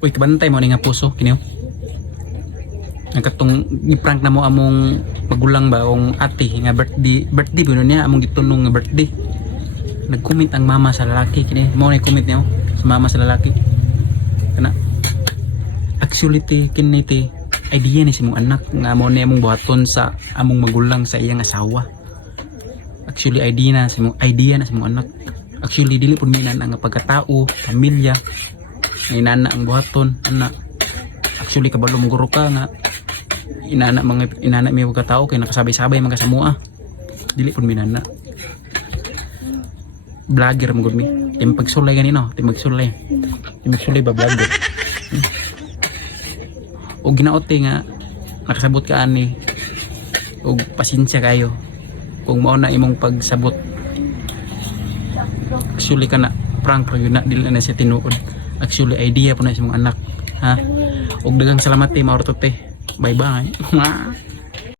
Uy, kabantay mo ni nga puso kini. Nagkatong i-prank na mo among magulang ba kung ate nga birthday puno niya among gitunong nga birthday. Nag-comment ang mama sa lalaki kini. Mo ni comment niya sa mama sa lalaki. Kana actually kini idea ni si mong anak nga mo ni among buhaton sa among magulang sa iyang asawa. Actually idea na sa mong anak. Actually dili pud minan ang pagkatao, pamilya, nga inana ang buhaton, anak. Actually kabalo mong guro ka nga inana may pagkatao kay nakasabay-sabay mga samua. Dili pud minana. Vlogger mo gud mi. Tim pagsulay ganino, tim magsulay ba vlogger. O ginaote nga nakasabot ka ani og pasensya kayo kung mao na imong pagsabot. Actually kana prank ra yun na dili na siya tinuod. Actually idea po na sa mong anak ha. Og daghang salamat te maorto te. Bye bye.